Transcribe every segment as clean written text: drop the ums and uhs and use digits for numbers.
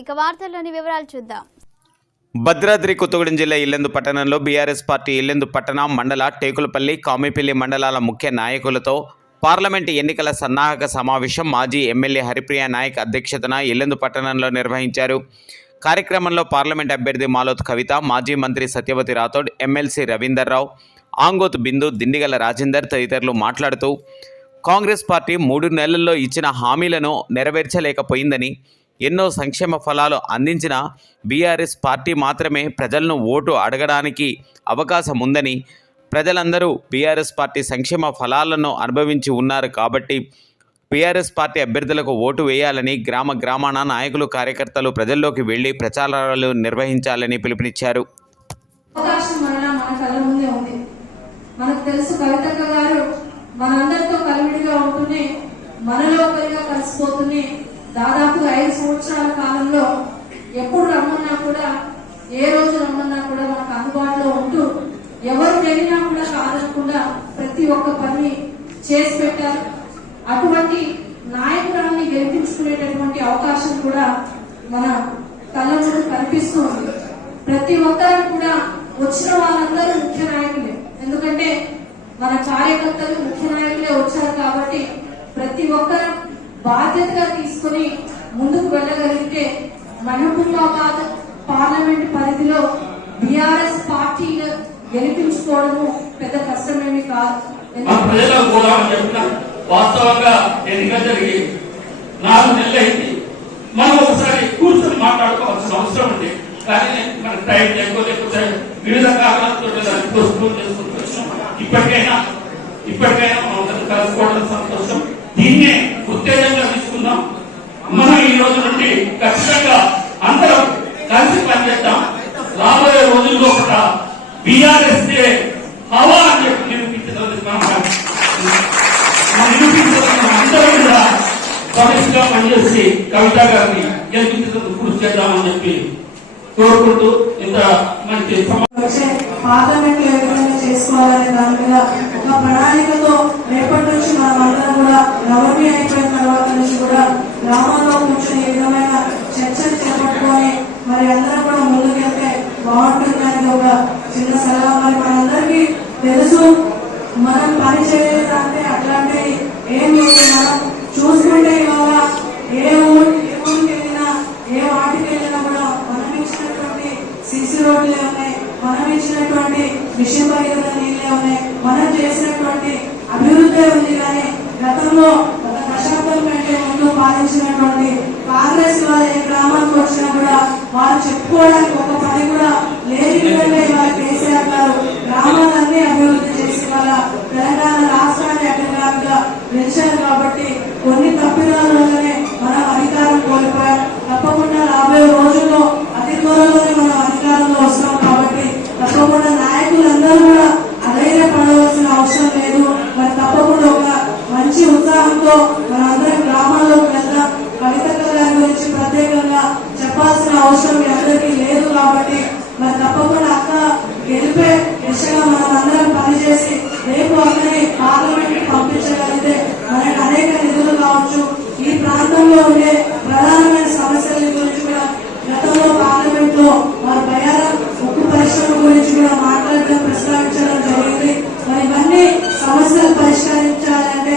ఇక వార్తల్లోని వివరాలు చూద్దాం. భద్రాద్రి కొత్తగూడెం జిల్లా ఇల్లెందు పట్టణంలో బీఆర్ఎస్ పార్టీ ఇల్లెందు పట్టణ మండల టేకులపల్లి కామిపల్లి మండలాల ముఖ్య నాయకులతో పార్లమెంటు ఎన్నికల సన్నాహక సమావేశం మాజీ ఎమ్మెల్యే హరిప్రియ నాయక్ అధ్యక్షతన ఇల్లెందు పట్టణంలో నిర్వహించారు. కార్యక్రమంలో పార్లమెంట్ అభ్యర్థి మాలోత్ కవిత, మాజీ మంత్రి సత్యవతి రాథోడ్, ఎమ్మెల్సీ రవీందర్ రావు, ఆంగోత్ బిందు, దిండిగల రాజేందర్ తదితరులు మాట్లాడుతూ కాంగ్రెస్ పార్టీ 3 నెలల్లో ఇచ్చిన హామీలను నెరవేర్చలేకపోయిందని, ఎన్నో సంక్షేమ ఫలాలు అందించిన బీఆర్ఎస్ పార్టీ మాత్రమే ప్రజలను ఓటు అడగడానికి అవకాశం ఉందని, ప్రజలందరూ బీఆర్ఎస్ పార్టీ సంక్షేమ ఫలాలను అనుభవించి ఉన్నారు కాబట్టి బీఆర్ఎస్ పార్టీ అభ్యర్థులకు ఓటు వేయాలని గ్రామ గ్రామాన నాయకులు, కార్యకర్తలు ప్రజల్లోకి వెళ్లి ప్రచారాలు నిర్వహించాలని పిలుపునిచ్చారు. మనకు తెలుసు కవితక్క గారు మనందరితో కలివిడిగా ఉంటూనే మనలో ఒకరిగా కలిసిపోతూనే దాదాపు 5 సంవత్సరాల కాలంలో ఎప్పుడు రమ్మన్నా కూడా, ఏ రోజు రమ్మన్నా కూడా మనకు అందుబాటులో ఉంటూ ఎవరు వెళ్ళినా కూడా కాదనకుండా ప్రతి ఒక్క పని చేసి పెట్టారు. అటువంటి నాయకురాన్ని గెలిపించుకునేటటువంటి అవకాశం కూడా మన కళ్ళ ముందు కనిపిస్తూ ఉంది. ప్రతి ఒక్కరు కూడా వచ్చిన వాళ్ళందరూ ముఖ్య నాయకులే, ఎందుకంటే మన కార్యకర్తలు ముఖ్య నాయకులే వచ్చారు కాబట్టి ప్రతి ఒక్కరు బాధ్యతగా తీసుకుని ముందుకు వెళ్ళగలిగితే మహబూబాబాద్ పార్లమెంట్ పరిధిలో బీఆర్ఎస్ పార్టీ గెలిపించుకోవడము పెద్ద కష్టమేమి కాదు. వాస్తవంగా ఎన్నిక జరిగి 4 నెలలు అయింది. మనం ఒకసారి కూర్చొని మాట్లాడుకోవాల్సిన అవసరం ఉంది. కానీ మనకు టైం లేకపోతే వివిధ కారణాలతో ఇప్పటికైనా మనం కలుసుకోవడం సంతోషం. దీన్నే ఉత్తేజంగా తీసుకుందాం. మనం ఈ రోజు నుండి ఖచ్చితంగా అందరం కలిసి పనిచేద్దాం. రాబోయే రోజుల్లో కూడా బీఆర్ఎస్ హవా అని చెప్పి నిరూపించగలుగుతున్నాం. అందరూ కూడా సమస్యగా పనిచేసి కవిత గారిని గెలిపించేందుకు కృషి చేద్దామని చెప్పి కోరుకుంటూ ఇంత మంచి పార్లమెంట్ లో ఏ విధంగా చేసుకోవాలనే దాని మీద ఒక ప్రణాళికతో రేపటి నుంచి మనం అందరం కూడా గవర్నీ అయిపోయిన తర్వాత నుంచి కూడా గ్రామాల్లో కూర్చొని ఏ విధమైన చర్చలు చేపట్టుకొని మరి అందరం కూడా ముందుకెళ్తే బాగుంటుందని ఒక చిన్న సలహా. మరి మనందరికీ తెలుసు, మనం పని చేయాలంటే అట్లాంటివి ఏం లేదు. మనం చూసుకుంటే ఇవాళ ఏ ఊరికి వెళ్ళినా, ఏ వాటికి వెళ్ళినా కూడా మనం ఇచ్చినటువంటి సిసి రోడ్లే ఉన్నాయి, మనం ఇచ్చినటువంటి విషయం పరిగణ నీళ్ళే ఉన్నాయి, మనం చేసినటువంటి అభివృద్ధి ఉంది. కానీ గతంలో ఒక దశాబ్దం కంటే ముందు పాలించినటువంటి కాంగ్రెస్ వారు ఏ గ్రామానికి వచ్చినా కూడా వారు చెప్పుకోవడానికి ఒక పని కూడా లేని విధంగా ఇవాళ కేసీఆర్ గారు గ్రామాలన్నీ అభివృద్ధి చేసి వాళ్ళ తెలంగాణ రాష్ట్రాన్ని అడ్డగా నిలిచారు. కాబట్టి కొన్ని తప్పిదాల వల్లనే మనం అధికారం కోల్పోయాం. తప్పకుండా రాబోయే రోజుల్లో అతి త్వరలోనే మనం అధికారంలో వస్తాం. కాబట్టి తప్పకుండా నాయకులందరూ కూడా అధైర్యపడవలసిన అవసరం లేదు. మరి తప్పకుండా ఒక మంచి ఉత్సాహంతో మనందరం గ్రామాల్లోకి వెళ్దాం. కవితక్క గారి గురించి ప్రత్యేకంగా చెప్పాల్సిన అవసరం మీ అందరికీ లేదు. కాబట్టి మరి తప్పకుండా అక్క గెలిపే దిశగా మనం అందరం పనిచేసి రేపు అక్కని పార్లమెంట్ పంపించగలిగితే మనకి అనేక నిధులు కావచ్చు, ఈ ప్రాంతంలో ఉండే ప్రధానమైన సమస్యల గురించి కూడా గతంలో పార్లమెంట్ లో వారి బయారం ఉక్కు పరిశ్రమ గురించి కూడా మాట్లాడడం, ప్రస్తావించడం జరిగింది. మరి ఇవన్నీ సమస్యలు పరిష్కరించాలంటే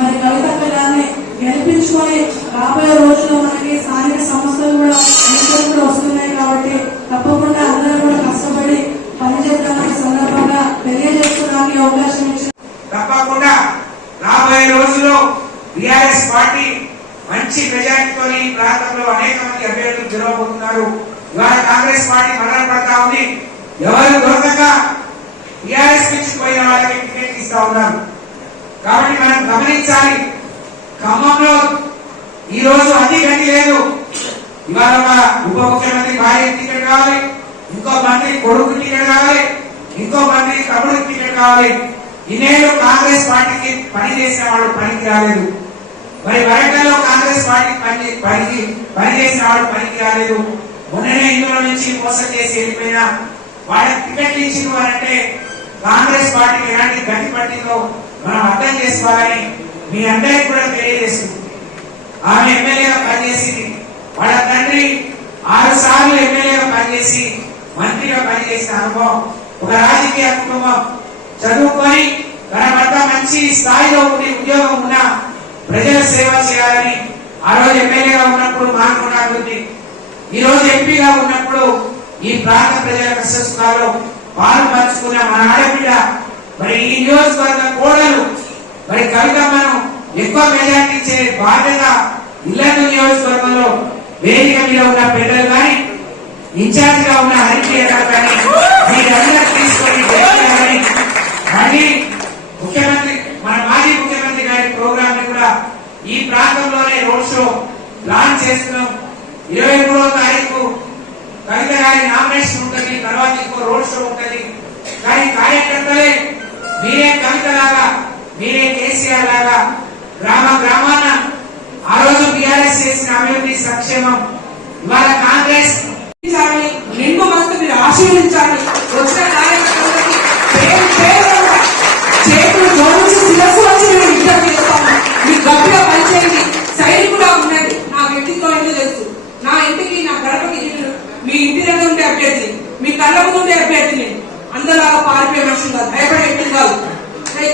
మరి కవితక్క గారిని గెలిపించుకొని రాబోయే రోజుల్లో మనకి స్థానిక సంస్థలు కూడా ఎన్నికలు వస్తున్నాయి. కాబట్టి తప్పకుండా అందరూ కూడా కష్టపడి పనిచేద్దామనే సందర్భంగా తెలియజేసుకోవడానికి అవకాశం ఇచ్చింది. తప్పకుండా రాబోయే రోజుల్లో బీఆర్ఎస్ పార్టీ మంచి మెజారిటీతో ఈ ప్రాంతంలో అనేక మంది అభ్యర్థులు గెలవబోతున్నారు. ఇవాళ కాంగ్రెస్ పార్టీ మదన పడతా ఉంది. ఎవరు దొరకక బీఆర్ఎస్ నుంచి పోయిన వాళ్ళకి టికెట్ ఇస్తా ఉన్నారు. కాబట్టి మనం గమనించాలి. ఖమ్మంలో ఈ రోజు అన్ని గంటి లేదు. ఇవాళ ఒక ఉప ముఖ్యమంత్రి భార్య టికెట్ కావాలి, ఇంకో మంత్రి కొడుకు టికెట్ కావాలి, ఇంకో మంత్రి తమ్ముడికి టికెట్ కావాలి. ఇన్నేళ్ళు కాంగ్రెస్ పార్టీకి పని చేసిన వాళ్ళు పనికి రాలేదు. మరి వరంగల్లో కాంగ్రెస్ పార్టీ పని చేసిన వాళ్ళు పనికి రాలేదు. మొన్ననే ఇందులో నుంచి మోసం చేసి వెళ్ళిపోయినా వాళ్ళకి టికెట్ ఇచ్చింది అంటే కాంగ్రెస్ పార్టీకి ఎలాంటి గట్టి పట్టిందో మనం అర్థం చేసుకోవాలని మీ అందరికీ కూడా తెలియజేస్తుంది. ఆమె ఎమ్మెల్యేగా పనిచేసింది. వాళ్ళ తండ్రి 6 సార్లు ఎమ్మెల్యేగా పనిచేసి మంత్రిగా పనిచేసిన అనుభవం, ఒక రాజకీయ కుటుంబం, చదువుకొని తన భర్త మంచి స్థాయిలో ఉండి ఉద్యోగం ఉన్న ప్రజల సేవ చేయాలని ఆ రోజు ఎమ్మెల్యేగా ఉన్నప్పుడు మానకొండ అభివృద్ధి, ఈ రోజు ఎంపీగా ఉన్నప్పుడు ఈ ప్రాంత ప్రజల కష్టసుఖాల్లో పాలు పంచుకున్న మన ఆడబిడ్డ, మరి ఈ నియోజకవర్గ కోడలు మరి కవితమ్మను ఎక్కువ మెజార్టీ ఇచ్చే బాధ్యత ఇల్లందు నియోజకవర్గంలో వేదిక మీద ఉన్న పెద్దలు కానీ ఇన్ఛార్జ్ గా ఉన్న హరిప్రియ గారు కానీ మీరందరూ తీసుకొని మళ్ళీ ముఖ్యమంత్రి మన మాజీ ముఖ్యమంత్రి గారి ప్రోగ్రామ్ ని కూడా ఈ ప్రాంతంలోనే రోడ్ షో ప్లాన్ చేస్తున్నాం. 23వ తారీఖు కవిత గారి నామినేషన్ ఉంటుంది, తర్వాత ఇంకో రోడ్ షో ఉంటుంది. కానీ కార్యకర్తలే మీరే కవిత లాగా, మీరే కేసీఆర్ లాగా గ్రామ గ్రామాన ఆ రోజు బీఆర్ఎస్ చేసిన అభివృద్ధి సంక్షేమం ఇవాళ కాంగ్రెస్ నిండు మనసు మీరు ఆశీర్వదించాలి. వచ్చిన కార్యకర్తలకి చేతులు జోడించి శిరస్సు వచ్చి మీరు విజ్ఞప్తి చేస్తాము. మీరు గట్టిగా పనిచేయండి, సైనికుడా ఉండండి. నా వ్యక్తిత్వం ఎందుకు తెలుసు, నా ఇంటికి నా గడపకి మీ ఇంటి దగ్గర ఉండే అభ్యర్థి, మీ కళ్ళ ముందు ఉండే అభ్యర్థిని. అందరిలాగా పారిపోయే మనుషులు కాదు, భయపడే వ్యక్తులు కాదు.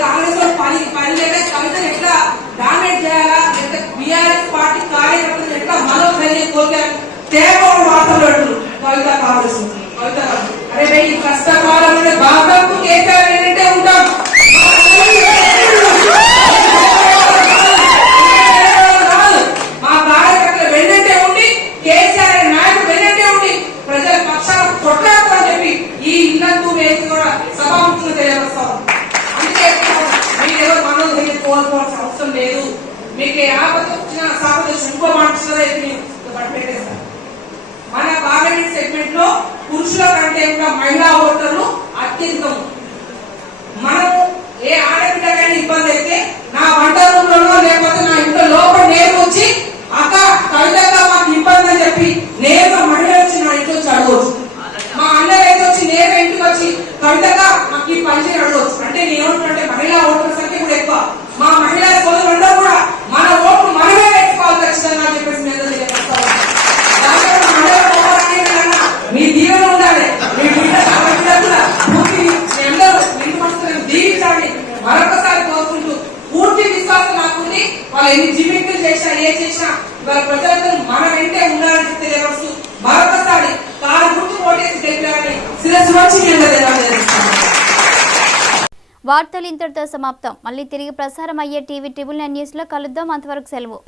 కాంగ్రెస్ లో పని లేక కవితను ఎట్లా డామినేట్ చేయాలా, లేకపోతే బీఆర్ఎస్ పార్టీ కార్యకర్తలు ఎట్లా మనోధైర్యం కోల్పోయారు తేమోడు వార్తలు కవిత కాంగ్రెస్ కవిత అరే ఈ కష్టకాలంలో బాబాకు కేసీఆర్ ఏంటంటే ఉంటాం. మా కార్యకర్తలు వెన్నంటే ఉండి కేసీఆర్ నాయకుడు వెన్నంటే ఉండి ప్రజల పక్షాన కొట్లాడతామని చెప్పి ఈ ఇల్లందు వేసి కూడా సభాముఖంగా తెలియజేస్తాం. అందుకే మీరెవరు మనోధైర్యం కోల్పోవాల్సిన అవసరం లేదు. మీకు ఆపద వచ్చిన సాపద ఇంకో మాట్లాడే పెట్టేస్తారు. మన పార్లమెంట్ సెగ్మెంట్ లో పురుషుల కంటే కూడా మహిళా ఓటర్లు అత్యధికం. మనం ఏ ఆడబిడ్డకైనా ఇబ్బంది అయితే నా వంట రూమ్లో లేకపోతే నా ఇంట్లో లోపల నేను వచ్చి అక్క కవితగా మాకు ఇబ్బంది అని చెప్పి నేరుగా మహిళ వచ్చి నా ఇంట్లో అడగవచ్చు. మా అన్నయ్య అయితే వచ్చి నేరుగా ఇంటికి వచ్చి కవితగా మాకు ఈ పని చేయని అడగవచ్చు. అంటే నేనేమంటున్నా మహిళా ఓటర్ సంఖ్య కూడా ఎక్కువ. మా మహిళా సోదరులందరూ కూడా మన ఓట్లు మనమే వేసుకోవాలి ఖచ్చితంగా అని చెప్పేసి నేను మీ దీవెన ఉండాలి. మీ బిడ్డ పూర్తి అందరూ ఇంటి మనసులను దీవించాలి మరొకసారి కోరుకుంటూ, పూర్తి విశ్వాసం నాకుంది. వాళ్ళు ఎన్ని జిమ్మిక్కులు చేసినా ఏ చేసినా వాళ్ళ ప్రజలందరూ మన వెంటే ఉండాలని తెలియవస్తూ మరొకసారి కారు గుర్తు ఓటేసి గెలిపారని శిరస్సు వచ్చి వార్తలు ఇంతటితో సమాప్తం. మళ్ళీ తిరిగి ప్రసారం అయ్యే టీవీ 9 న్యూస్ లో కలుద్దాం. అంతవరకు సెలవు.